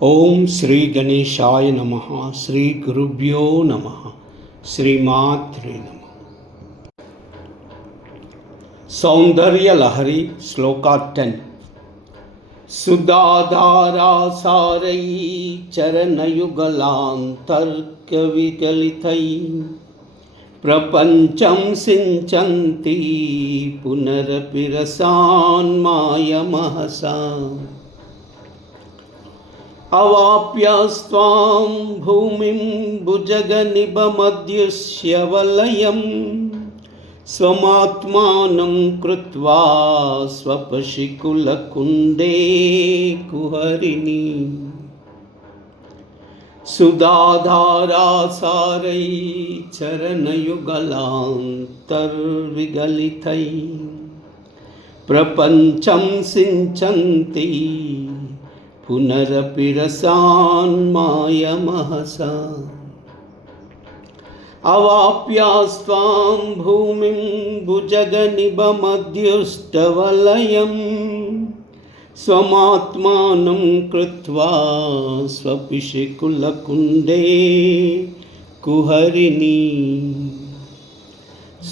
ఓం శ్రీ గణేశాయ నమః. శ్రీ గురుభ్యో నమః. శ్రీమాత్రే నమః. సౌందర్య లహరి శ్లోక 10. సుధాధారాసారై చరణయుగలాంతర్కవికలితై ప్రపంచం సించంతి పునరపి రసాన్మాయమహసా అవాప్యస్త్వాం భూమిం భుజగనిభమధ్యుష్యవలయం స్వమాత్మానం కృత్వా స్వపశికులకుండే కుహరిణి సుధాధారాసారై చరణయుగలాంతర్విగలితై ప్రపంచం సించంతి పునరపి రసాన్మాయమహసా అవాప్యస్త్వాం భూమిం భుజగనిభమధ్యుష్టవలయం స్వమాత్మానం కృత్వా స్వపిశికులకుండే కుహరిణి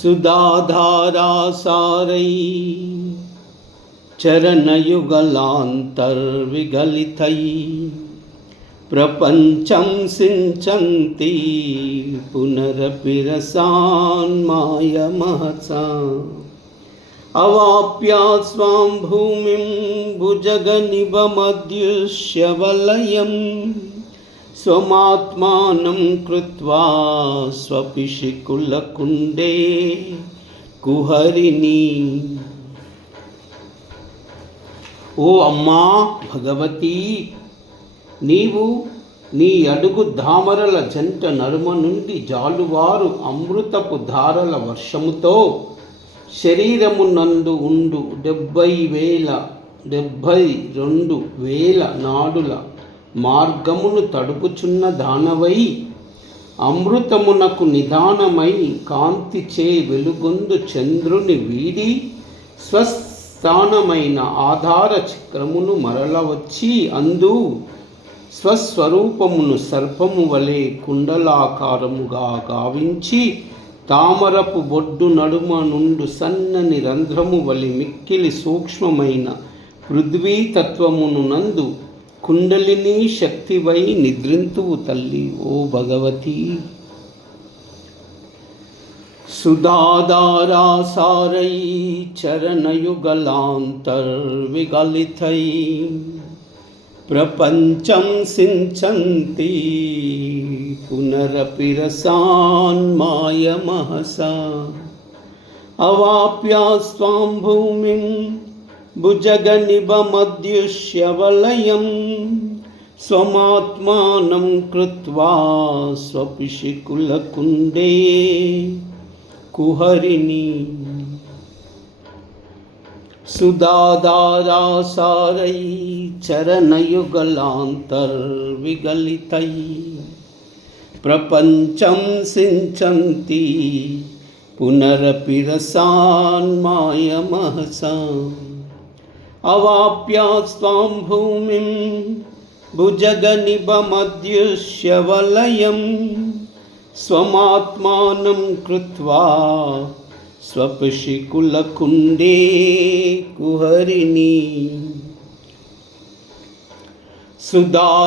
సుధాధారాసారై చరణయుగలాంతర్విగలితై ప్రపంచం సించంతి పునరపి రసాన్మాయమహసా అవాప్యస్త్వాం భూమిం భుజగనిభమధ్యుష్యవలయం స్వమాత్మానం కృత్వా స్వపిశికులకుండే కుహరిణి. ఓ అమ్మా భగవతి, నీవు నీ అడుగు ధామరల జంట నడుమ నుండి జాలువారు అమృతపు ధారల వర్షముతో శరీరమునందు ఉండు 72,000 నాడుల మార్గమును తడుపుచున్న దానవై అమృతమునకు నిదానమై కాంతిచే వెలుగొందు చంద్రుని వీడి స్థానమైన ఆధార చక్రమును మరల వచ్చి అందు స్వస్వరూపమును సర్పము వలె కుండలాకారముగా గావించి తామరపు బొడ్డు నడుమ నుండు సన్నని రంధ్రము వలె మిక్కిలి సూక్ష్మమైన పృథ్వీతత్వమును నందు కుండలిని శక్తివై నిద్రింతువు తల్లి. ఓ భగవతి, సుధాధారాసారై చరణయుగలాంతర్విగలితై ప్రపంచం సించంతి పునరపి రసాన్మాయమహసా అవాప్యస్త్వాం భూమిం భుజగనిభమధ్యుష్యవలయం స్వమాత్మానం కృత్వా స్వపిశికులకుండే కుహరిణి. సుధాధారాసారై చరణయుగలాంతర్విగలితై ప్రపంచం సించంతి పునరపి రసాన్మాయమహసా అవాప్యస్త్వాం భూమిం భుజగనిభమధ్యుష్యవలయం స్వమాత్మానం కృత్వా స్వపిశికులకుండే కుహరిణి. సుధాధారాసారై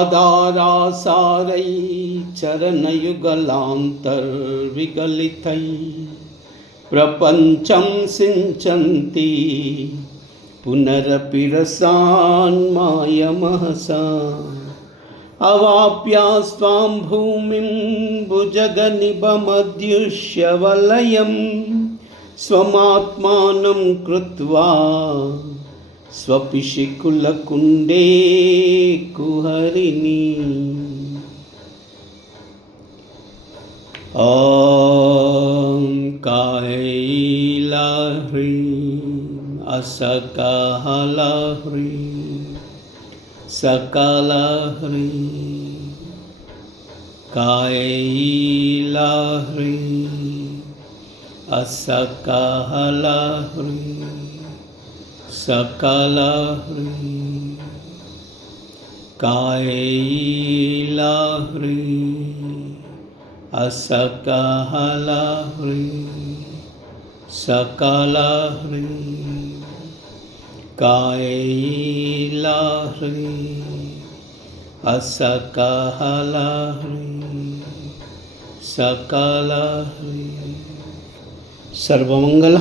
చరణయుగలాంతర్విగలితై ప్రపంచం సించంతి పునరపి రసాన్మాయమహసా అవాప్యస్త్వాం భూమిం భుజగనిభమధ్యుష్యవలయం స్వమాత్మానం కృత్వా స్వపిశికులకుండే కుహరిణి. ఓం కైలాహ్రీ అసకహలహ్రీ सकलह्री कैलाह्री असकलह्री सकलह्री कायैला ह्रीं असकला ह्रीं सकला ह्रीं कायैला ह्रीं असकला ह्रीं सकला ह्रीं सर्वमंगल